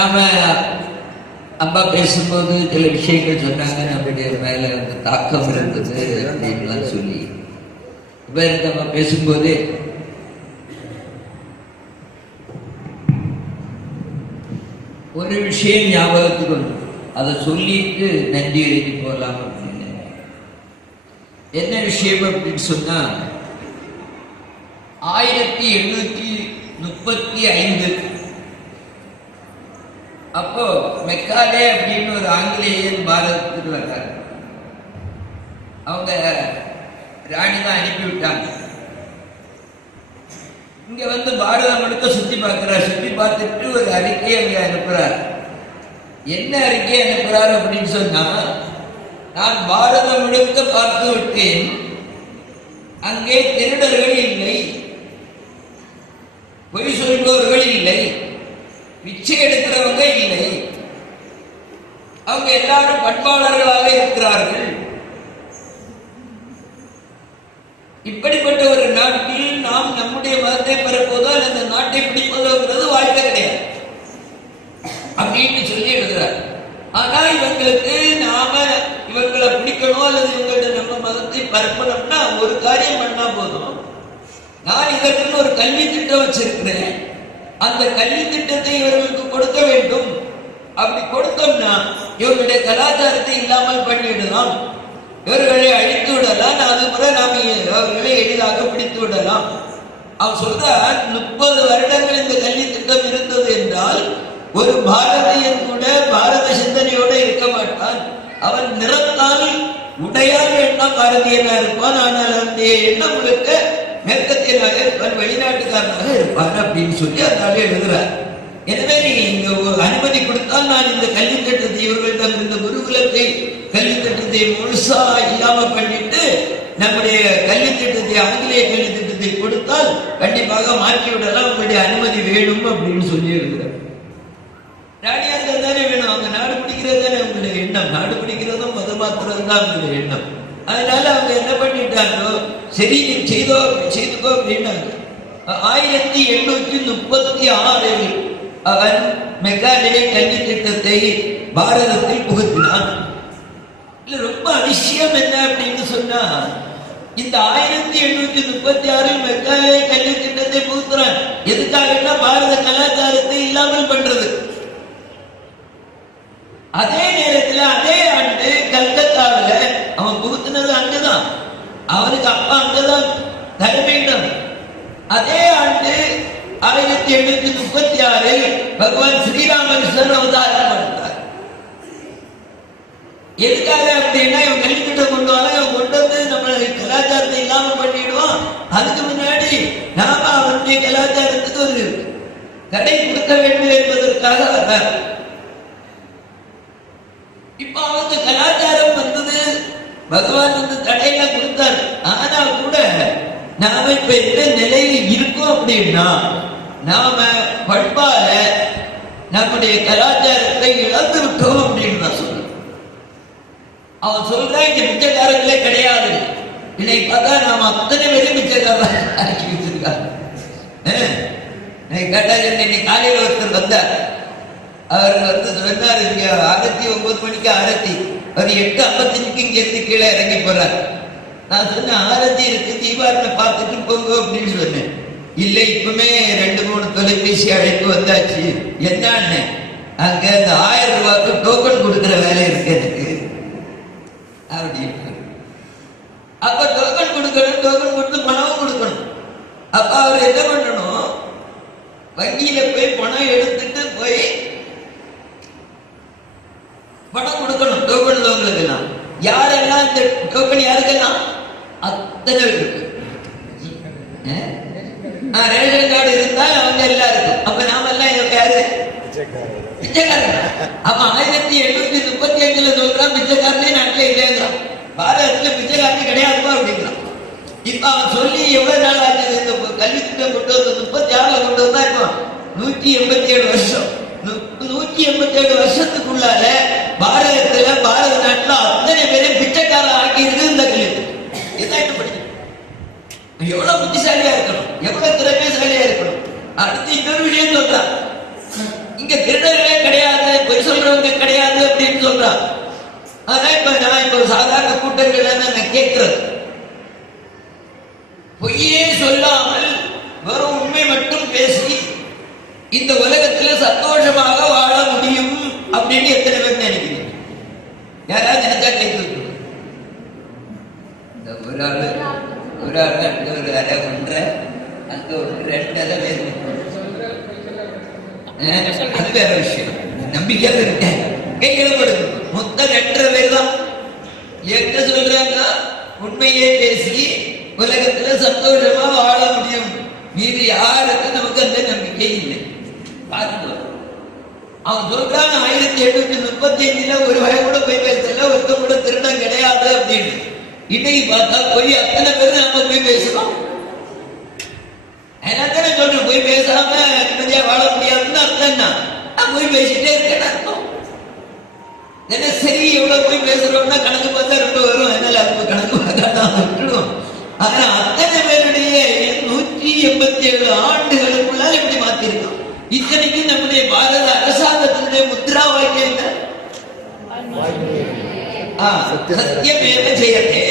நாம அம்மா பேசும்போது சில விஷயங்கள் சொன்னாங்க, நம்முடைய மேல வந்து தாக்கம் இருந்தது அப்படின்லாம் சொல்லி இப்ப நம்ம பேசும்போது ஒரு விஷயம் ஞாபகத்துக்கு வந்து அதை சொல்லிட்டு நன்றி எழுதி போகலாம் அப்படின்னு. என்ன விஷயம் அப்படின்னு சொன்னா 1835 அப்போ மெக்காலே அப்படின்னு ஒரு ஆங்கிலேயன் பாரதத்துக்கு வர்றாரு. அவங்க ராணி தான் அனுப்பி விட்டாங்க. இங்க வந்து பாரதம் முழுக்க சுத்தி பார்க்கிறார். சுத்தி பார்த்துட்டு ஒரு அறிக்கையை அங்க அனுப்புறார். என்ன அறிக்கை அனுப்புறாரு அப்படின்னு சொன்னா, நான் பாரதம் முழுக்க பார்த்து விட்டேன், அங்கே திருடர்கள் இல்லை, பொய் சொல்பவர்கள் இல்லை, பிச்சை எடுக்கிறவங்க இல்லை, அவங்க எல்லாரும் பண்பாளர்களாக இருக்கிறார்கள். இப்படிப்பட்ட ஒரு நாட்டில் நாம் நம்முடைய மதத்தை பரப்புவதோ அந்த நாட்டை பிடிப்பதோங்கிறது வாய்ப்பே கிடையாது அப்படின்னு சொல்லி எழுதுறார். ஆனா இவங்களுக்கு நாம இவங்களை பிடிக்கணும் அல்லது இவங்கள்ட்ட நம்ம மதத்தை பரப்பணும்னா ஒரு காரியம் பண்ணா போதும். நான் இதற்கு ஒரு கல்வி திட்டம் வச்சிருக்கிறேன், அந்த கல்வி திட்டத்தை இவர்களுக்கு கொடுக்க வேண்டும். அப்படி கொடுத்தோம்னா இவர்களுடைய கலாச்சாரத்தை இல்லாமல் பண்ணிவிடலாம், இவர்களை அழித்து விடலாம், அதுபோல நாம் அவர்களை எளிதாக பிடித்து விடலாம். அவன் சொல்றார், 30 வருடங்கள் இந்த கல்வி திட்டம் இருந்தது என்றால் ஒரு பாரதியன் கூட பாரத சிந்தனையோட இருக்க மாட்டான். அவன் நிறத்தால் உடையால் எண்ணம் பாரதியனா இருப்பான், ஆனால் அவனுடைய எண்ணம் முழுக்க மேற்கத்தியனாக இருப்பான், வெளிநாட்டுக்காரனாக இருப்பான் அப்படின்னு சொல்லி அதனால எழுதுறார். எனவே நீங்க இங்க அனுமதி கொடுத்தால் நான் இந்த கல்வி திட்டத்தை இவர்களிடம் இந்த குருகுலத்தை கல்வி திட்டத்தை முழுசா இல்லாம பண்ணிட்டு நம்முடைய கல்வி திட்டத்தை ஆங்கிலேய கல்வி திட்டத்தை கொடுத்தால் கண்டிப்பாக மாற்றி விடலாம், உங்களுடைய அனுமதி வேணும் அப்படின்னு சொல்லி எழுதுறார். ராணியாக தானே வேணும், அவங்க நாடு பிடிக்கிறது தானே உங்களுடைய எண்ணம், நாடு பிடிக்கிறதும் மத மாத்திரம் தான் அவங்களுடைய எண்ணம். அதனால அவங்க என்ன பண்ணிட்டாங்களோ, சரி நீ செய்துக்கோ அப்படின்னாங்க. 1836 அவன் மெக்காலே கல்வி திட்டத்தை பாரதத்தில் புகுத்தினான். இல்ல ரொம்ப அதிசயம் என்ன அப்படின்னு சொன்னா, இந்த 1836 மெக்காலே கல்வி திட்டத்தை புகுத்துறான். எதுக்காகன்னா பாரத கலாச்சாரத்தை இல்லாமல் பண்றது. அதே நேரத்தில் அதே ஆண்டு கல்கத்தாவில் அவன் புகுத்தினது அங்கதான், அவனுக்கு அப்பா அங்கதான் தலைமையிடம். அதே ஆண்டு 1836 பகவான் ஸ்ரீராமகிருஷ்ணன் அவதாரம் பண்ணார். எதுக்காக அப்படின்னா, இவன் கல்வித்திட்டம் கொண்டு வர, இவன் கொண்டு வந்து நம்ம கலாச்சாரத்தை இல்லாம பண்ணிடுவான், அதுக்கு முன்னாடி நாம அவனுடைய கலாச்சாரத்துக்கு ஒரு தடை கொடுக்க வேண்டும் என்பதற்காக வந்தார். இப்ப அவனுக்கு கலாச்சாரம் வந்தது, பகவான் வந்து தடையெல்லாம் கொடுத்தார். ஆனா கூட நாம இப்ப எந்த நிலையில் இருக்கோம் அப்படின்னா, நாம பண்பால நம்முடைய கலாச்சாரத்தை இழந்து விட்டோம் அப்படின்னு நான் சொல்றேன். அவன் சொல்றான், இங்க பிச்சைக்காரர்களே கிடையாது. இன்னைக்கு பார்த்தா நாம அத்தனை பேரும் பிச்சைக்காரர் ஆக்கி வச்சிருக்காங்க. கேட்டா இன்னைக்கு காலையில் ஒருத்தர் வந்தார். அவர் வந்து சொன்னார், இங்க ஆரத்தி 9 மணிக்கு ஆரத்தி, அவர் 8:55 இங்க இருந்து கீழே இறங்கி போறார். நான் சொன்னேன், ஆரத்தி இருக்கு, தீபாவளி பார்த்துட்டு போங்க அப்படின்னு சொன்னேன். இல்லை, இப்பவுமே 2-3 தொலைபேசி அழைப்பு வந்தாச்சு. என்னன்னு, அங்க அந்த 1000 ரூபாய்க்கு டோக்கன் கொடுக்குற வேலை இருக்கு எனக்கு அப்படின்னு. அப்ப டோக்கன் கொடுக்கணும், டோக்கன் கொடுத்து பணமும் கொடுக்கணும். அப்ப அவர் என்ன பண்ணணும், வங்கியில போய் பணம் எடுத்துட்டு போய் பணம் கொடுக்கணும். டோக்கன் உள்ளவங்களுக்கு எல்லாம், யாரெல்லாம் இந்த டோக்கன் யாருக்கெல்லாம், அத்தனை இருக்கு. ரேஷன் கார்டு இருந்தால் அவங்க எல்லாருக்கும். அப்ப நாம எல்லாம் யாரு, பிச்சைக்காரங்க. அப்ப 1835 சொல்றான், பிச்சைக்காரனே நாட்டில் இல்லைங்கிறான், பாரதத்துல பிச்சைக்காரனே கிடையாதுப்பா அப்படிங்கிறான். இப்ப அவன் சொல்லி எவ்வளவு நாள் ஆச்சு? இந்த கல்வி திட்டம் கொண்டு வந்து 36 கொண்டு வந்தா இப்போ 187 வருஷம். 187 வருஷத்துக்குள்ளால பாரதத்துல, பாரத நாட்டுல அத்தனை பேரும் பிச்சைக்காரன் ஆக்கியிருக்கு இந்த கல்வி திட்டம். இதான் என்ன படிக்கணும், எவ்வளவு புத்திசாலியா இருக்கணும், எவ்வளவு திறமைசாலியா இருக்கணும். அடுத்து இன்னொரு விஷயம் சொல்றான், இங்க திருடர்களே கிடையாது. பேசுறவங்க கிடையாது அப்படின்னு சொல்றான். ஆனா நான் இப்ப சாதாரண கூட்டங்கள் நான் கேட்கிறது, பொய்யே சொல்லாமல் வெறும் உண்மை மட்டும் பேசி இந்த உலகத்துல சந்தோஷமாக வாழ முடியும் அப்படின்னு எத்தனை பேர் நினைக்கிறீங்க? யாராவது நினைச்சா கேட்க ஒரு ஆளு அங்க ஒரு அரை ஒன்றரை அங்க ஒரு 2 அரை பேர் அது வேற விஷயம். நம்பிக்கையாக இருக்கேன் கைகளப்படுது. மொத்தம் 2.5 பேர் தான் என்ன சொல்றாங்க, உண்மையே பேசி உலகத்துல சந்தோஷமா வாழ முடியும். மீது யாருக்கு நமக்கு அந்த நம்பிக்கை இல்லை. பாருங்க, அவன் சொல்றான் 1835 ஒரு வகை கூட போய் பேசல, ஒருத்த கூட திருடம் கிடையாது அப்படின்னு. இன்னைக்கு பார்த்தா போய் அத்தனை பேர் நம்ம போய் பேசுறோம். அத்தனை சொல்றேன், போய் பேசாம நிம்மதியா வாழ முடியாதுன்னு அர்த்தம் என்ன? நான் போய் பேசிட்டே இருக்கேன்னு அர்த்தம். சரி எவ்வளவு போய் பேசுறோம்னா கணக்கு பார்த்தா ரொம்ப வரும், அதனால அது கணக்கு பார்த்தா விட்டுடும். ஆனா அத்தனை பேருடைய 187 ஆண்டுகளுக்குள்ளால் எப்படி மாத்திருக்கோம். இத்தனைக்கும் நம்முடைய பாரத அரசாங்கத்தினுடைய முத்ரா வாக்கியம் என்ன? சத்தியமேவ ஜெயதே.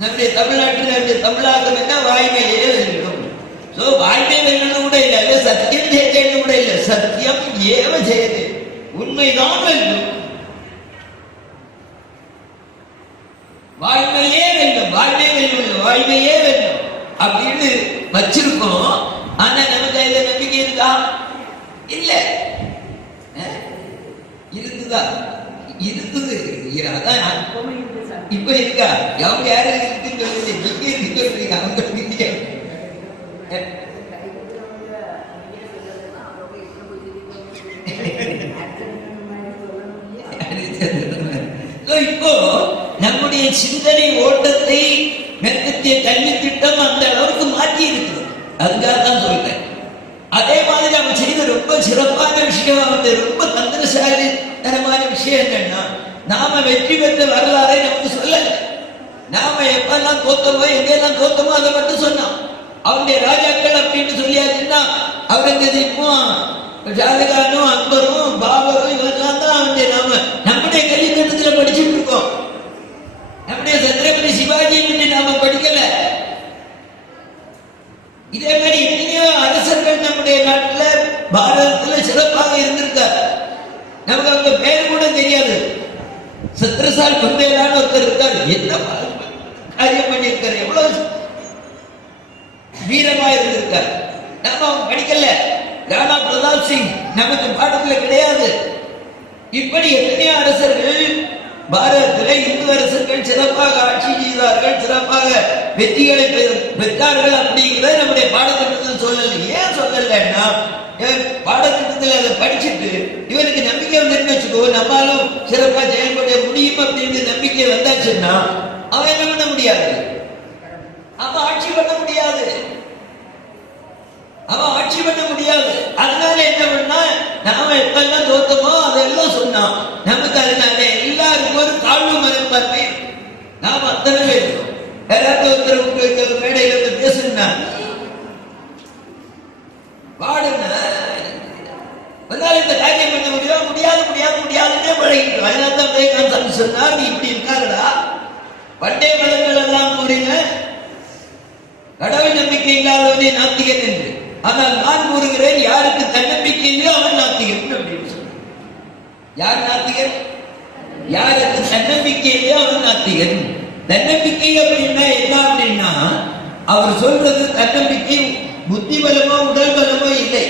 நம்முடைய தமிழ்நாட்டில் தமிழாக்கம் என்ன? வாய்மையே வெல்லும். சோ வாய்மை வெல்லணும் கூட இல்ல, சத்தியம் ஜெயதேன்னு கூட இல்ல, சத்தியம் ஏவ ஜெயதே, உண்மைதான் வெல்லும். வாய்மையே வெல்லும், வாய்மையே வெல்லும் அப்படின்னு வச்சிருக்கோம். ஆனா நமக்கு அதுல நம்பிக்கை இருக்கா? இல்ல. இருக்குதா? இருக்குது. அதான் இப்ப இருக்கா? அவங்க யாரும் இருக்குன்னு சொல்லுது, நீங்க இருக்கு சொல்றீங்க, அவங்க இப்போ நம்முடைய சிந்தனை ஓட்டத்தை மேற்கத்திய கல்வி திட்டம் அந்த அளவுக்கு மாற்றி இருக்குது. அதுக்காக தான் சொல்றேன். அதே மாதிரி அவன் செய்த ரொம்ப சிறப்பான விஷயம், அவன் ரொம்ப தந்திரசாலித்தனமான விஷயம் என்னன்னா, நாம வெற்றி பெற்ற வரலாறை நமக்கு சொல்லல. நாம எப்பெல்லாம் தோத்தமோ எங்கெல்லாம் தோத்தமோ அதை மட்டும் சொன்னான். அவனுடைய ராஜாக்கள் அப்படின்னு சொல்லியாச்சுன்னா அவுரங்கசீப்பும் ஷாஜகானும் அக்பரும் பாபரும் இவெல்லாம் தான் அவனுடைய நாம நம்முடைய கல்வி திட்டத்துல படிச்சுட்டு இருக்கோம். நம்முடைய சத்ரபதி சிவாஜி நாம படிக்கல. இதே மாதிரி எத்தனையோ அரசர்கள் நம்முடைய நாட்டுல பாரதத்துல சிறப்பாக இருந்திருக்கார். நமக்கு அவங்க பேர் கூட தெரியாது. சத்ரசால் பந்தேலான்னு ஒருத்தர் இருக்கார். என்ன காரியம் பண்ணியிருக்காரு, எவ்வளவு வீரமா இருந்திருக்கார். நாம அவங்க படிக்கல. ராணா பிரதாப் சிங் நமக்கு பாடத்துல கிடையாது. இப்படி எத்தனையோ அரசர்கள் பாரதத்தில் இந்து அரசர்கள் சிறப்பாக ஆட்சி செய்தார்கள், சிறப்பாக வெற்றிகளை பெற்றார்கள். அப்படிங்கிறத நம்முடைய பாடத்திட்டத்தில் சொல்லல. ஏன் சொல்லலைன்னா, பாடத்திட்டத்தில் அதை படிச்சுட்டு இவனுக்கு நம்பிக்கை வந்துன்னு வச்சுக்கோ, நம்மளும் சிறப்பா செயல்பட முடியும் அப்படின்னு நம்பிக்கை வந்தாச்சுன்னா அவன் என்ன பண்ண முடியாது, அவன் ஆட்சி பண்ண முடியாது. அதனால என்ன பண்ணா, நாம எப்பெல்லாம் தோத்தமோ அதெல்லாம் சொன்னான். நமக்கு அதனால எல்லாருக்கும் ஒரு தாழ்வு மனப்பான்மை. நாம அத்தனை பேர் யாராவது ஒருத்தர் மேடையில வந்து பேசுனா வாடுனா இந்த காரியம் பண்ண முடியாதுன்னே பழகிட்டு. அதனால தான் விவேகானந்தர் சொன்னார், நீ இப்படி இருக்காருடா, பண்டை மதங்கள் எல்லாம் கூறின கடவுள் நம்பிக்கை இல்லாதவனே நாத்திகன் என்று. ஆனால் நான் கூறுகிறேன், யாருக்கு தன்னம்பிக்கை இல்லையோ அவன் நாத்திகன் அப்படின்னு சொன்னார். யார் நாத்திகன்? யாருக்கு தன்னம்பிக்கை இல்லையோ அவன் நாத்திகன். தன்னம்பிக்கை அப்படின்னா என்ன அப்படின்னா, அவர் சொல்றது தன்னம்பிக்கை புத்தி பலமோ உடல் பலமோ இல்லை.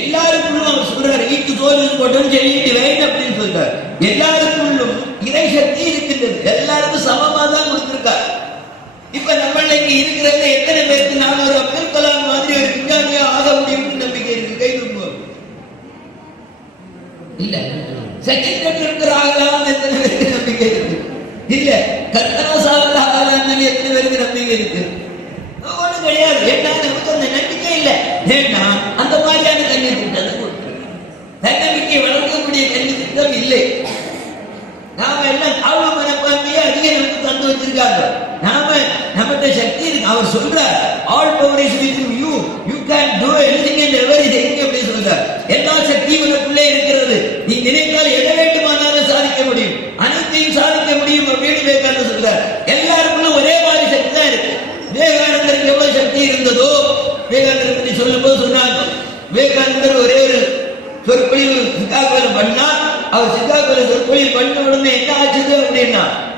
எல்லாருக்குள்ளும் அவர் சொல்றாரு, வீட்டு சோறு போட்டோம் சொல்லிட்டு வேணும் அப்படின்னு சொல்றாரு. எல்லாருக்குள்ளும் இறை சக்தி இருக்கின்றது. எல்லாருக்கும் சமமா தான் கொடுத்திருக்காரு. இப்ப நம்மள இங்க இருக்கிறது எத்தனை பேருக்கு நான் ஒரு அப்துல் கலாம் மாதிரி ஒரு விஞ்ஞானியா ஆக முடியும் நம்பிக்கை இருக்கு? கை தூக்குவோம். இல்ல. செகண்ட் இருக்கிற ஆகலாம் எத்தனை பேருக்கு நம்பிக்கை இருக்கு? இல்ல. கல்பனா சாவல் ஆகலாம் எத்தனை பேருக்கு நம்பிக்கை இருக்கு? ஒன்றும் கிடையாது. ஏன்னா நமக்கு அந்த நம்பிக்கை இல்லை. ஏன்னா அந்த மாதிரியான கல்வி திட்டம் தன்னம்பிக்கை வளர்க்கக்கூடிய கல்வி திட்டம் இல்லை. நாம எல்லாம் தாழ்வு மனப்பான்மையை அதிக நமக்கு தந்து வச்சிருக்காங்க. நாம நம்மகிட்ட சக்தி இருக்கு. அவர் சொல்றார், all power is with you, you can to anything and everything அப்படி சொல்றார். எல்லா சக்தியும் உனக்குள்ளே இருக்கிறது, நீ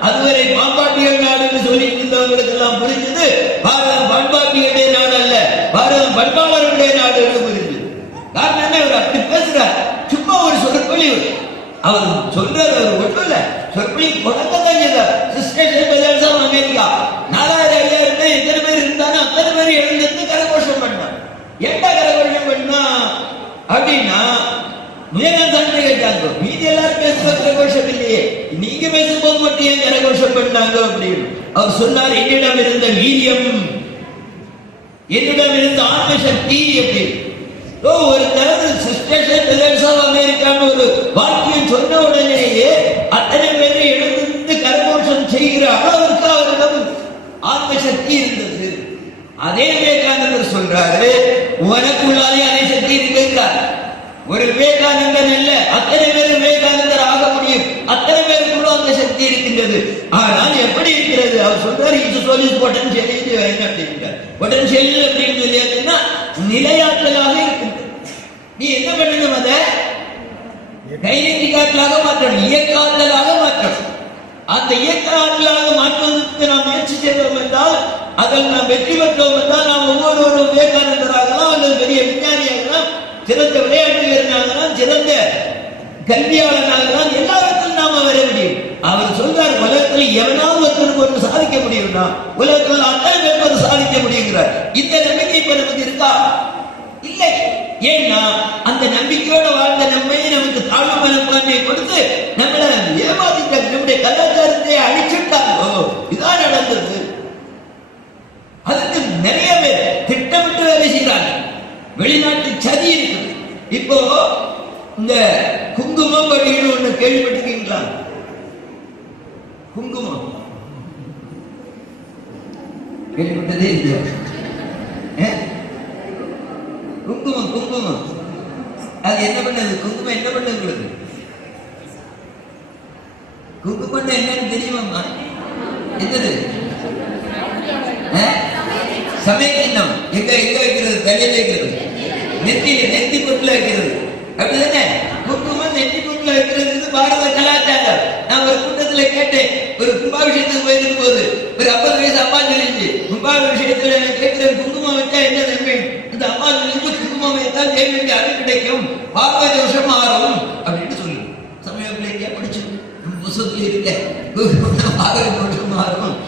அதுவரை பாம்பாட்டியல் நாடுன்னு சொல்லிட்டு இருந்தவங்களுக்கு எல்லாம் புரிஞ்சது பாரதம் பண்பாட்டியுடைய நாடு அல்ல, பாரதம் பண்பாளருடைய நாடு என்று புரிஞ்சது. காரணம் என்ன? அவர் அப்படி பேசுறார். சும்மா ஒரு சொற்பொழிவு அவர் சொல்றாரு. அவர் ஒன்றும் இல்ல, சொற்பொழிவு தொடக்கதான் சிஸ்டர் அமெரிக்கா 4000 எத்தனை பேர் இருந்தாங்க அத்தனை பேர் எழுந்திருந்து கரகோஷம் பண்ணார். ஏண்டா கரகோஷம் பண்ணா அப்படின்னா விவேகானந்தா கேட்டாங்க, மீதி எல்லாரும் பேசுற கரகோஷம் இல்லையே, நீங்க பேசும்போது மட்டும் ஏன் கரகோஷம் பண்ணாங்க அப்படின்னு. அவர் சொன்னார், என்னிடம் இருந்த வீரியம், என்னிடம் இருந்த ஆன்ம சக்தி அப்படின்னு. ஒரு தரது சிஸ்டர் அமெரிக்கான்னு ஒரு வாக்கியம் சொன்ன உடனேயே அத்தனை பேரை எழுந்து கரகோஷம் செய்கிற அளவுக்கு அவரிடம் ஆன்ம சக்தி இருந்தது. அதே விவேகானந்தர் சொல்றாரு, உனக்குள்ளாலே அதே சக்தி இருக்கிறார். ஒரு விவேகானந்தன் அல்ல, அத்தனை பேர் விவேகானந்தர் ஆக முடியும், அத்தனை பேருக்குள்ள அந்த சக்தி இருக்கின்றது. ஆனால் எப்படி இருக்கிறது? அவர் சொல்றாரு, இது சொல்லி பொட்டன்ஷியல் அப்படின்றார். பொட்டன்ஷியல் அப்படின்னு சொல்லியாச்சுன்னா நிலையாற்றலாக இருக்கின்றது. நீ என்ன பண்ணணும்? அதை கைநெட்டிக் ஆற்றலாக மாற்றணும், இயக்க ஆற்றலாக மாற்றணும். அந்த இயக்க ஆற்றலாக மாற்றுவதற்கு நாம் முயற்சி செய்தோம் என்றால், அதில் நாம் வெற்றி பெற்றோம் என்றால், நாம் ஒவ்வொருவரும் விவேகானந்தராகலாம், அல்லது பெரிய விஞ்ஞானியாகலாம், சிறந்த விளையாட்டு வீரனாகலாம், சிறந்த கல்வியாளனாகலாம், எல்லாருக்கும் நாம வர முடியும். அவர் சொல்றார், உலகத்தில் எவனாவது ஒருத்தருக்கு ஒன்று சாதிக்க முடியும்னா உலகத்தில் அத்தனை பேருக்கு ஒரு சாதிக்க முடியுங்கிறார். இந்த நம்பிக்கை இப்ப நமக்கு இருக்கா? இல்லை. ஏன்னா அந்த நம்பிக்கையோட வாழ்ந்த நம்மை நமக்கு தாழ்வு மனப்பான்மையை கொடுத்து நம்மளை ஏமாத்திட்ட, நம்முடைய கலாச்சாரத்தை அழிச்சுட்டாங்களோ, இதான் நடந்தது. அதுக்கு நிறைய பேர் திட்டமிட்டு வேலை செய்யறாங்க. வெளிநாட்டு சதி இருக்குது. இப்போ இந்த குங்குமம் அப்படின்னு ஒண்ணு கேள்விப்பட்டிருக்கீங்களா? குங்குமம் கேள்விப்பட்டதே இல்லையா? குங்குமம் குங்குமம் அது என்ன பண்ணது? குங்குமம் என்ன பண்ணது உங்களுக்கு? குங்குமம் என்னன்னு தெரியுமாம்மா? என்னது? சமய சின்னம். எங்க எங்க வைக்கிறது? தலையில வைக்கிறது, நெத்தி பொட்டுல வைக்கிறது, அப்படிதானே? குங்குமம் நெத்தி பொட்டுல வைக்கிறது. இது பாரத கலாச்சாரம். நான் ஒரு கூட்டத்துல கேட்டேன், ஒரு கும்பாபிஷேகத்துக்கு போயிருக்கும் போது ஒரு 50 வயசு அம்மா சொல்லிச்சு, கும்பாபிஷேகத்துல கேட்கிறேன், குங்குமம் வச்சா என்ன நன்மை? இந்த அம்மா சொல்லிச்சு, குங்குமம் வைத்தால் தேவைக்கு அருள் கிடைக்கும், பாவ தோஷம் மாறும் அப்படின்னு சொல்லு. சமயத்துல எங்கேயா படிச்சு புத்தகத்துல இருக்க பாவ தோஷம் மாறும்,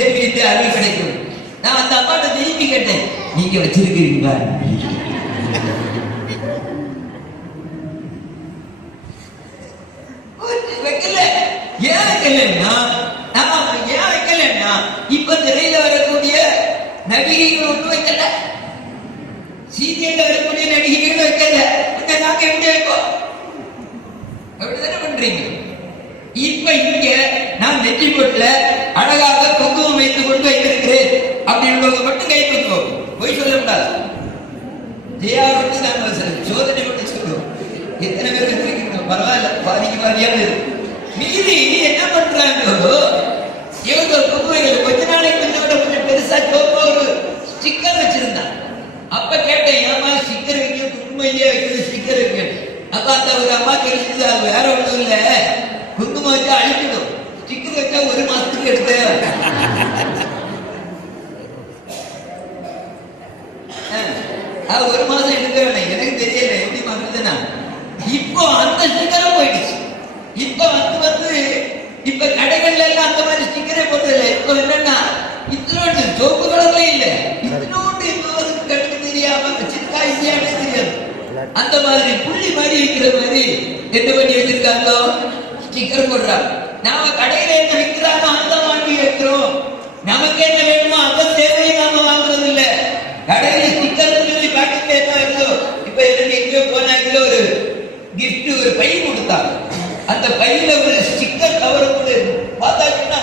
தேவிக்கு அருள் கிடைக்கும். நான் அந்த அம்மாட்ட திரும்பி கேட்டேன், நீங்க வச்சிருக்கிறீங்களா? வைக்கல. ஏன் வைக்கலன்னா, ஏன் வைக்கலன்னா, இப்ப திரையில வரக்கூடிய நடிகைகள் ஒன்றும் வைக்கல, சீரியல்ல வரக்கூடிய நடிகைகள் வைக்கல. நாங்க எப்படி வைப்போம்? அப்படித்தானே பண்றீங்க. இப்ப இங்க நான் நெற்றி பொட்டுல அழகாக குங்குமம் வைத்துக் கொண்டு வைத்திருக்கிறேன் அப்படின்றவங்க மட்டும் கை தூக்குவோம். போய் சொல்ல கூடாது. ஜெயா வந்து நாங்கள் சோதனை மட்டும் சொல்லுவோம். எத்தனை பேர் வச்சிருக்கீங்க? பரவாயில்ல, பாதிக்கு பாதியாவது இருக்கு. மீறி என்ன பண்றாங்களோ இவங்க குங்குமைகள் கொஞ்ச நாளைக்கு கொஞ்சம் பெருசா சோப்பா ஒரு ஸ்டிக்கர் வச்சிருந்தான். அப்ப கேட்டேன், ஏமா ஸ்டிக்கர் வைக்க குங்குமையிலேயே வைக்கிறது ஸ்டிக்கர் வைக்க? அப்ப அந்த ஒரு அம்மா தெரிஞ்சது, அது வேற ஒன்றும் இல்ல, குங்குமம் வச்சா அழிக்கணும், ஸ்டிக்கர் வச்சா 1 மாசத்துக்கு எடுத்து அது 1 மாசம் எடுக்க வேண்டாம். எனக்கு தெரியல எப்படி மாத்துதுன்னா. இப்போ அந்த ஸ்டிக்கரும் போயிடுச்சு. இப்ப இப்ப கடைகள்ல எல்லாம் அந்த மாதிரி ஸ்டிக்கரே போட்டதில்லை. இப்போ என்னன்னா இத்தனோண்டு சோப்பு கலர்ல இல்ல, இத்தனோண்டு இன்னொருக்கு கண்ணுக்கு தெரியாம வச்சிருக்கா இல்லையானே தெரியாது. அந்த மாதிரி புள்ளி மாதிரி வைக்கிற மாதிரி என்ன பண்ணி வச்சிருக்காங்க? ஸ்டிக்கர் போடுறாங்க. நாம கடையில என்ன விற்கிறாங்க அந்த வாங்கி வைக்கிறோம். நமக்கு என்ன வேணுமோ அந்த தேவையை நாம வாங்குறது இல்ல. கடையில ஸ்டிக்கர் சொல்லி பாக்கெட்ல என்ன வருதோ, இப்ப எங்கேயோ போனாக்கில ஒரு கிஃப்ட் ஒரு பை கொடுத்தாங்க. அந்த பையில ஒரு ஸ்டிக்கர் கவர் கூட பார்த்தாச்சுன்னா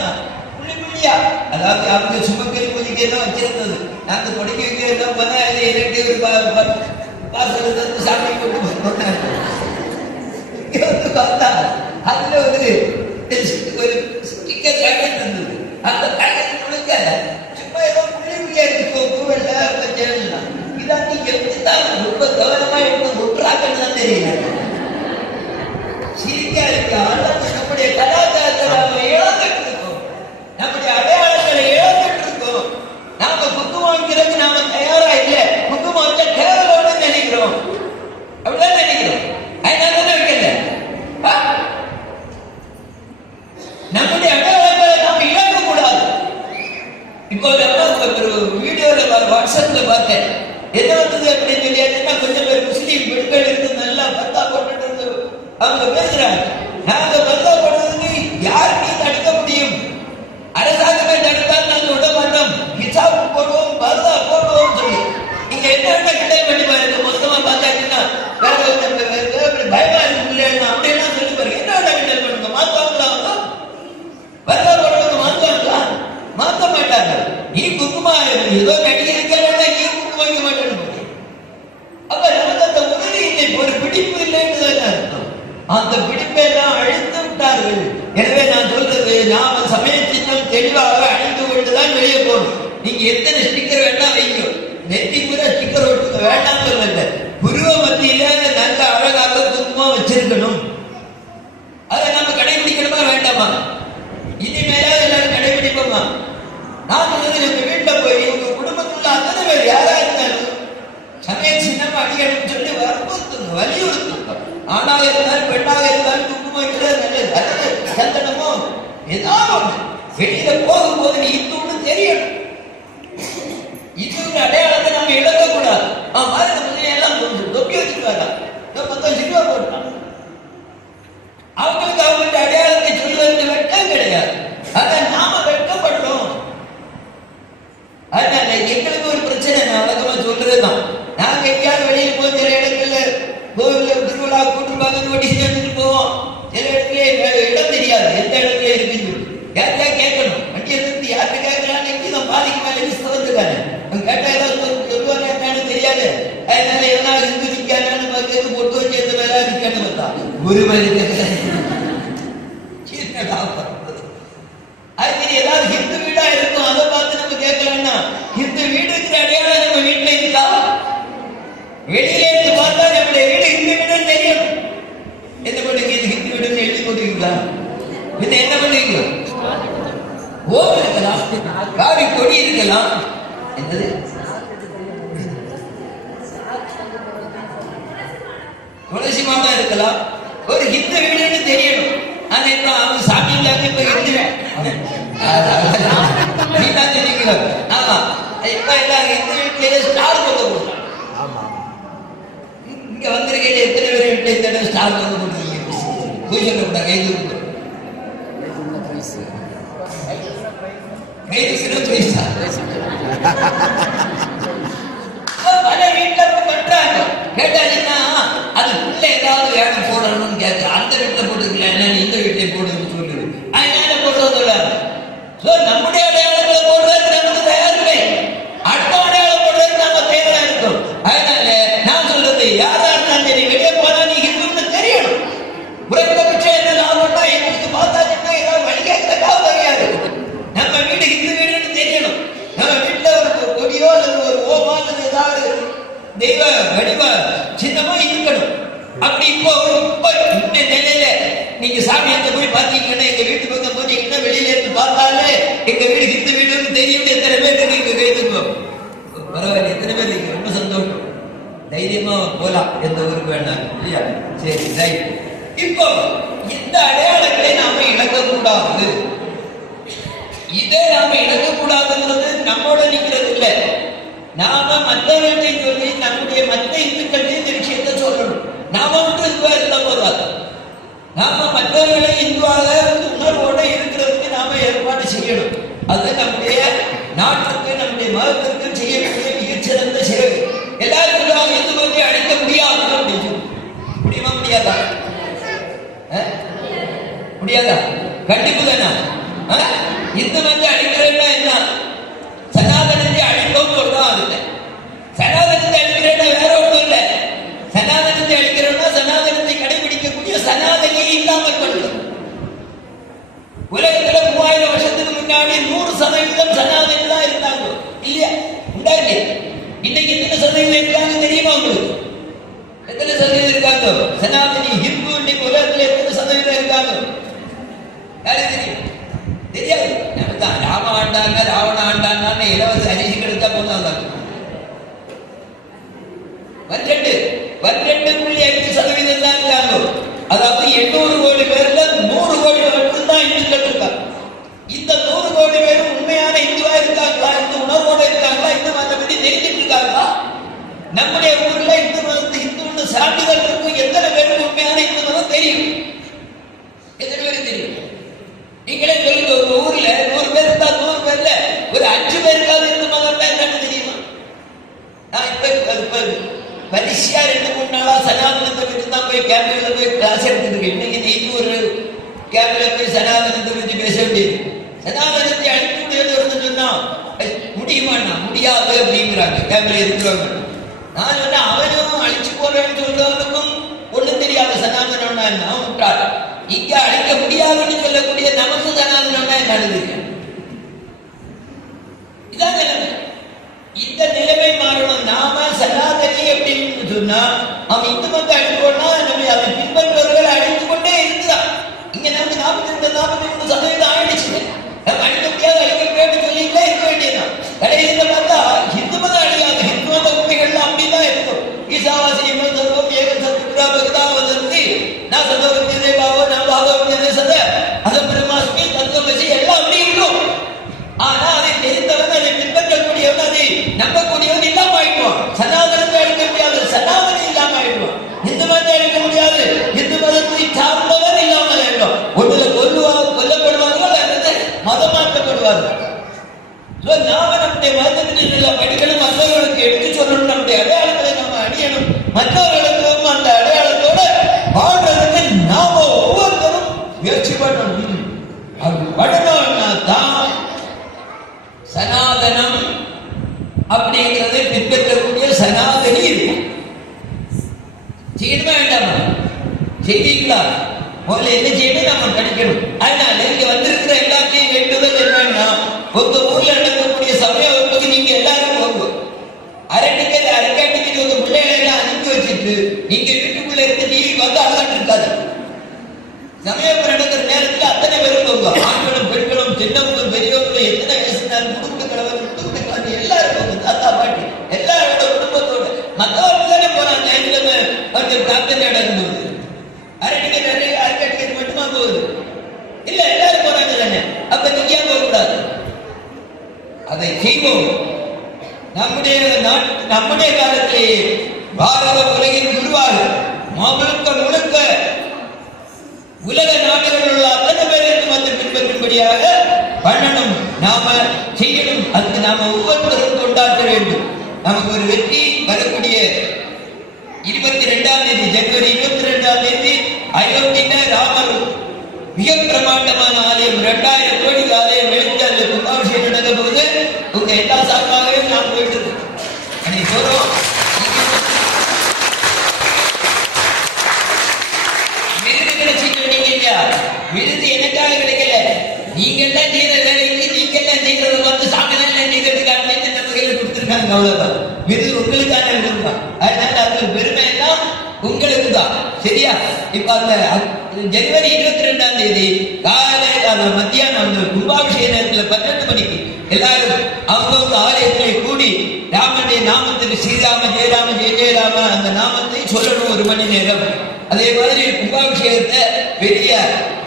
புள்ளி புள்ளியா, அதாவது அவங்க சுமக்கல் பூஜைக்கு எல்லாம் வச்சிருந்தது. நாங்க கொடிக்க வைக்க எல்லாம் பண்ணா ஒரு பாசல் தந்து சாமி போட்டு பார்த்தா அதுல ஒரு ஸ்டிக்கர் பேக்கெட் இருந்தது. அந்த பேக்கெட் முழுக்க சும்மா ஏதோ புள்ளி புள்ளியா இருக்கு, வெள்ள பச்சைலாம். இதான் நீங்க எப்படித்தான் ரொம்ப கவனமா எடுத்து ஒன்றாக்கன்னு தான் தெரியல. சிரிக்கா இருக்கு. ஆனால் நம்முடைய கலாச்சாரத்தை இப்போ ஒரு வீடியோல வாட்ஸ்அப்ல பார்த்தேன். என்ன வந்தது அப்படின்னு சொல்லியாச்சுன்னா, கொஞ்சம் பேர் முஸ்லீம் பெண்கள் இருந்து நல்லா பத்தா போட்டுட்டு இருந்து அவங்க பேசுறாங்க. நாங்க பத்தா போடுறதுக்கு யார் நீ தடுக்க முடியும்? அரசாங்கமே தடுத்தால் நாங்க விட மாட்டோம், ஹிசாப் போடுவோம், பர்தா போடுவோம் சொல்லி நீங்க என்ன கிண்டல் பண்ணி பாருங்க. மொத்தமா பார்த்தாச்சுன்னா வேற பயமா இருக்கு அப்படியெல்லாம் சொல்லி பாருங்க. என்ன கிண்டல் பண்ணுங்க? மாத்தாங்களா? பர்தா போடுறவங்க மாத்தாங்களா? மாத்த மாட்டாங்க. நீ குங்குமா ஏதோ நடிகை நீ குங்கும வைக்க மாட்டேன்னு அப்ப நமக்கு அந்த உறுதி இல்லை, ஒரு பிடிப்பு இல்லைன்னு அர்த்தம். அந்த பிடிப்பை எல்லாம் அழித்து விட்டார்கள். எனவே நான் சொல்றது, நாம சமய சின்னம் தெளிவாக அணிந்து கொண்டுதான் வெளியே போகணும். நீங்க எத்தனை ஸ்டிக்கர் வேணா வைங்க, நெத்தி பூரா ஸ்டிக்கர் ஒட்டுக்க வேண்டாம் சொல்லல. புருவ மத்தியில நல்ல அழகாக குங்குமம் வச்சிருக்கணும். அதை நம்ம கடைபிடிக்கணுமா வேண்டாமா? இனிமேல எல்லாரும் கடைபிடிப்போமா? நான் சொல்றது, உங்க வீட்டுல போய் உங்க குடும்பத்துள்ள அத்தனை பேர் யாரா இருந்தாலும் சமய சின்னம் அடிக்கணும்னு சொல்லி வற்புறுத்துங்க, வலியுறுத்துங்க. ஆணாக இருந்தாலும் பெண்ணாக இருந்தாலும் குங்குமம் வைக்கிறது நல்லது. அல்லது சந்தனமோ ஏதாவது ஒண்ணு. வெளியில போகும்போது நீ இந்துன்னு தெரியணும். இந்து அடையாளத்தை நம்ம இழக்க கூடாது. மாதிரி நம்ம எல்லாம் தொப்பி வச்சுக்காங்க, மொத்தம் சிறுவா போட்டான். அவங்களுக்கு அவங்களுடைய அடையாளத்தை சொல்லுவது வெட்கம் கிடையாது. அதான் நாம வெட்கப்படுறோம். அதனால எங்களுக்கு ஒரு பிரச்சனை, நான் வழக்கமா சொல்றதுதான். நாங்க எங்கேயாவது வெளியில போய் சில இடங்கள்ல கோவில்ல திருவிழா கூட்டுருப்பாங்க, நோட்டீஸ் எடுத்துட்டு போவோம். சில இடத்துல இடம் தெரியாது, எந்த இடத்துல இருக்குன்னு யாருக்கா கேட்கணும். வண்டியை நிறுத்தி யாருக்கு கேட்கலான்னு இங்கேதான் பாதிக்கு மேல வந்துருக்காங்க. கேட்டா ஏதாவது சொல்லுவாங்க, என்னன்னு தெரியாது. அதனால என்ன இந்து நிக்கானு பார்க்கறது, பொட்டு வச்சு எந்த வேலை நிக்கான்னு பார்த்தா ஒரு மாதிரி அதுக்கு ஏதாவது ஹிந்து வீடா இருக்கும், அதை பார்த்து நம்ம கேட்கலன்னா ஹிந்து வீடுங்கிற அடையாளம் நம்ம வீட்டுல இருக்கா? வெளியில இருந்து பார்த்தா நம்முடைய வீடு ஹிந்து வீடுன்னு தெரியும். என்ன பண்ணுங்க, இது ஹிந்து வீடுன்னு எழுதி போட்டுருக்கீங்களா? இது என்ன பண்ணுவீங்க? ஓம் இருக்கலாம், காவி கொடி இருக்கலாம், என்னது துளசி மாதா இருக்கலாம். ஒரு ஹிந்து வீடுன்னு தெரியணும். ஆனா இப்ப அவங்க சாமி இல்லாம இப்ப ஹிந்துவேன் ஆமா, இப்ப எல்லாம் ஹிந்து வீட்டுல ஸ்டார் கொண்டு போடுறாங்க. இங்க வந்திருக்கீங்க எத்தனை பேர் வீட்டுல இந்த ஸ்டார் கொண்டு போடுறீங்க? போய் சொல்லக்கூடாது, கைது பைசா பல வீட்டுல பண்றாங்க. கேட்டாங்கன்னா அதுக்குள்ள ஏதாவது வேடம் போடணும்னு கேட்க, அந்த வீட்டுல போட்டுக்கல, என்ன இந்த வீட்டை போடுன்னு சொல்லுது. அதனால போட்டு சொல்லாது. நம்முடைய அடையாளங்களை போடுறதுக்கு நமக்கு தயார் இல்லை, அடுத்த அடையாளம் போடுறதுக்கு நம்ம தயாரா இருக்கும். அதனால நான் சொல்றது, யாரா இருந்தாலும் சரி, வெளியே போனா நீ ஹிந்துன்னு தெரியணும். குறைந்தபட்சம் என்ன லாபம்னா எங்களுக்கு பார்த்தாச்சுன்னா ஏதாவது வழி கேட்கறதுக்காக தெரியாது. நம்ம வீடு ஹிந்து வீடுன்னு தெரியணும். நம்ம வீட்டுல ஒரு கொடியோ அல்லது ஒரு ஓமா அல்லது ஏதாவது தெய்வ வடிவ சின்னமா இருக்கணும். அப்படி இப்போ இந்த நிலையில நீங்க சாமி அங்க போய் பாத்தீங்கன்னா, எங்க வீட்டு பக்கம் போனீங்கன்னா வெளியில இருந்து பார்த்தாலே எங்க வீடு ஹிந்து வீடுன்னு தெரியும். எத்தனை பேர் நீங்க கைதுக்கும் பரவாயில்ல, எத்தனை பேர் நீங்க ரொம்ப சந்தோஷம். தைரியமா போலாம், எந்த ஊருக்கு வேண்டாம் இல்லையா? சரி, ரைட். இப்போ இந்த அடையாளங்களை நாம இழக்கக்கூடாது. இதை நாம இழக்கக்கூடாதுங்கிறது நம்மோட நிக்கிறது இல்லை. நாம மற்றவர்களை சொல்லி நம்முடைய மற்ற இந்துக்களே இந்த விஷயத்தை சொல்லணும். நாம மட்டும் இந்துவா இருந்த போதாது. நாம மற்றவர்களை இந்துவாக உணர்வோட இருக்கிறதுக்கு நாம ஏற்பாடு செய்யணும். அது நம்முடைய நாட்டுக்கு, நம்முடைய மதத்திற்கு செய்யக்கூடிய மிகச்சிறந்த சேவை. எல்லாரும் சொல்லுவாங்க இந்து மதத்தை அழிக்க முடியாது அப்படின்னு. முடியுமா? முடியாதா? முடியாதா? கண்டிப்பு தானே. இந்து மதத்தை அழிக்கிறேன்னா என்ன? சனாதனத்தை அழிப்போம் சொல்றோம். அதுல சனாதனத்தை அழிக்கிறேன்னா வேற ஒன்றும் இல்லை. சனாதனத்தை அழிக்கிறோம்னா சனாதனத்தை கடைபிடிக்கக்கூடிய சனாதனியை இல்லாமல் பண்ணுறது. உலகத்துல 3000 வருஷத்துக்கு முன்னாடி 100% சனாதனி தான் இருந்தாங்க இல்லையா? உண்டாங்க. இன்னைக்கு எத்தனை சதவீதம் இருக்காங்க தெரியுமா உங்களுக்கு? எத்தனை சதவீதம் இருக்காங்க சனாதனி ஹிந்து? இன்னைக்கு உலகத்துல எத்தனை சதவீதம் இருக்காங்க யாரு தெரியும்? தெரியாது. நமக்கு ராம ஆண்டாங்க, ராவண ஆண்டாங்க, இலவச அரிசி கிடைத்தா போதாங்க. 12.5% தான் இருக்காங்க. அதாவது 800 கோடி பேர்ல 100 கோடி மட்டும் தான் இந்துக்கள் இருக்காங்க. இந்த 100 கோடி பேரும் உண்மையான இந்துவா இருக்காங்களா? ஒரு 5 பேருக்காவது இந்து மதம்னா என்னன்னு தெரியுமா? நான் இப்ப பரிசியா 2-3 நாளா சனாதனத்தை பற்றி தான் போய் கேம்புல போய் கிளாஸ் எடுத்துட்டு இருக்கேன். இன்னைக்கு நீங்க ஒரு கேம்புல போய் சனாதனத்தை பற்றி பேச முடியாது. சனாதனத்தை அழிக்க முடியாது சொன்னா முடியுமாண்ணா? முடியாது அப்படிங்கிறாங்க கேம்புல இருக்கிறவங்க. நான் சொன்னா அவனும் அழிச்சு போறேன்னு சொல்றவனுக்கும் ஒண்ணும் தெரியாத சனாதனம்னா என்ன விட்டார். இங்க அழிக்க முடியாதுன்னு சொல்லக்கூடிய நமக்கு சனாதனம்னா என்ன? இதான் நிலைமை. இந்த நிலைமை மாறணும். நாம சனாதனி அப்படின்னு சொன்னா அவன் இந்து மதத்தை அழிக்கணும்னா நம்ம அதை பின்பற்றுவர்கள் அழித்து கொண்டே இருக்குதான். இங்க நமக்கு 42% ஆயிடுச்சு. நம்ம அழிக்க முடியாது, அழிக்க முடியாது சொல்லிங்களே இருக்க வேண்டியதுதான். கடைசியில பார்த்தா இந்து மதம் அழியாது. இந்து மத உண்மைகள்லாம் அப்படிதான் இருக்கும். ஈசாவாசி சர்வம் ஏக சத்புரா பகதா வதந்தி நான் சதவத்தியதே பாவோ நான் பாவத்தியதே சத அதம் பிரம்மாஸ்மி தத்துவமசி எல்லாம் அப்படி இருக்கும். ஆனா அதை தெரிந்தவன், அதை பின்பற்றக்கூடியவன், அதை நம்பக்கூடியவன் இல்லாம ஆயிடுவான். சனாதனத்தை அழிக்க முடியாது, சனாதனம் இல்லாம ஆயிடுவான். இந்து மதத்தை அழிக்க முடியாது, இந்து மதத்தை சார்ந்தவன் இல்லாமல் ஆயிடுவான். ஒன்றுல கொல்லப்படுவார்கள் அல்லது மதமாற்றப்படுவார்கள். நாம நம்முடைய மதத்திற்கு படிக்கணும், மற்றவர்களுக்கு எடுத்து சொல்லணும், நம்முடைய அடையாளங்களை நம்ம அணியணும், மற்றவர்களுக்கும் அந்த அடையாளத்தோட வாழ்றதுக்கு நாம ஒவ்வொருத்தரும் முயற்சி பண்ணணும். அப்படி பண்ணணும்னா தான் சனாதனம் அப்படிங்கிறதை பின்பற்றக்கூடிய சனாதனி இருக்கும். செய்யணுமா வேண்டாமா? செய்வீங்களா? முதல்ல என்ன செய்யணும்? நம்ம படிக்கணும். அதனால இங்க வந்திருக்கிற எல்லாத்தையும் வேண்டுதல் என்னன்னா, உங்க ஊர்ல நடக்கக்கூடிய சமய வகுப்புக்கு நீங்க எல்லாரும் போங்க. அரக்காட்டுக்கு உங்க பிள்ளைகளை எல்லாம் அனுப்பி வச்சுட்டு நீங்க வீட்டுக்குள்ள இருந்து டிவி வந்து அழகாட்டு இருக்காது. சமயம் நடக்கிற நேரத்தில் அத்தனை பேரும் போங்க. ஆண்களும் பெண்களும் சின்னவங்களும் பெரியவங்களும் எத்தனை வயசுனாலும் குடும்ப கலவர் எல்லாரும் போங்க. தாத்தா பாட்டி எல்லாரோட குடும்பத்தோட மற்றவர்கள் தானே போறாங்க. கொஞ்சம் பிரார்த்தனை நடக்கும்போது அரக்காட்டுக்கு மட்டுமா போகுது? இல்ல, எல்லாரும் போறாங்க தானே. அப்ப நீங்க போக கூடாது. அதை செய்வோம். நம்முடைய காலத்திலேயே பாரத உலகின் குருவாக முழுக்க உலக நாடுகளில் உள்ள அத்தனை பேருக்கு வந்து பின்பற்றும்படியாக பண்ணணும், நாம செய்யணும். அதுக்கு நாம ஒவ்வொருத்தரும் கொண்டாட வேண்டும். நமக்கு ஒரு வெற்றி வரக்கூடிய 22ஆம் தேதி, ஜனவரி 22ஆம் தேதி அயோத்தியில ராமர் மிக பிரமாண்டமான ஆலயம், 2000 கோடி ஆலயம் எழுந்து அந்த கும்பாபிஷேகம் நடந்த போது உங்க எல்லா சார்பாகவே நான் போயிட்டு இருக்கேன். விருது கிடைச்சிட்டு நீங்க இல்லையா? விருது எனக்காக கிடைக்கல. நீங்க எல்லாம் செய்யற வேலைக்கு நீங்க எல்லாம் செய்யறத பார்த்து சாமிதான் செய்யறதுக்காக நம்ம கையில கொடுத்துருக்காங்க. அவ்வளவுதான். விருது உங்களுக்கான விருது தான். அதனால அதுல பெருமை எல்லாம் உங்களுக்கு தான். சரியா? இப்ப அந்த ஜனவரி 22ஆம் தேதி காலையில மத்தியானம் அந்த கும்பாபிஷேக நேரத்தில் 12 மணிக்கு எல்லாரும் அவங்கவுங்க ஆலயத்திலே கூடி ராமனுடைய நாமத்துக்கு ஸ்ரீராம ஜெயராம ஜெய ஜெயராம அந்த நாமத்தை சொல்லணும் 1 மணி நேரம். அதே மாதிரி கும்பாபிஷேகத்தை பெரிய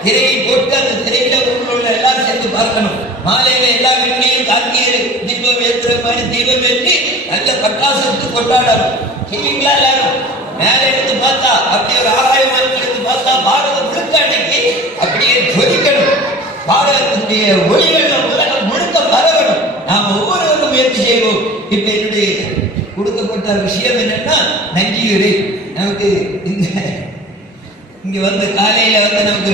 திரையை போட்டு அந்த திரையில உள்ள எல்லாரும் சேர்ந்து பார்க்கணும். மாலையில எல்லா வீட்லையும் கார்த்திகை தீபம் ஏற்றுற மாதிரி தீபம் ஏற்றி நல்ல பட்டாசத்து கொண்டாடணும். செய்வீங்களா? எல்லாரும் மேல எடுத்து பார்த்தா அப்படியே ஒரு ஆகாயமானத்தில் எடுத்து பார்த்தா பாரதம் முழுக்க அன்னைக்கு அப்படியே ஜொலிக்கணும். பாரதத்தினுடைய ஒளிவெள்ளம் உலகம் முழுக்க பரவணும். நாம் ஒவ்வொருவரும் முயற்சி செய்வோம். இப்ப என்னுடைய கொடுக்கப்பட்ட விஷயம் என்னன்னா, நன்றியுரை. நமக்கு இங்க வந்து காலையில வந்து நமக்கு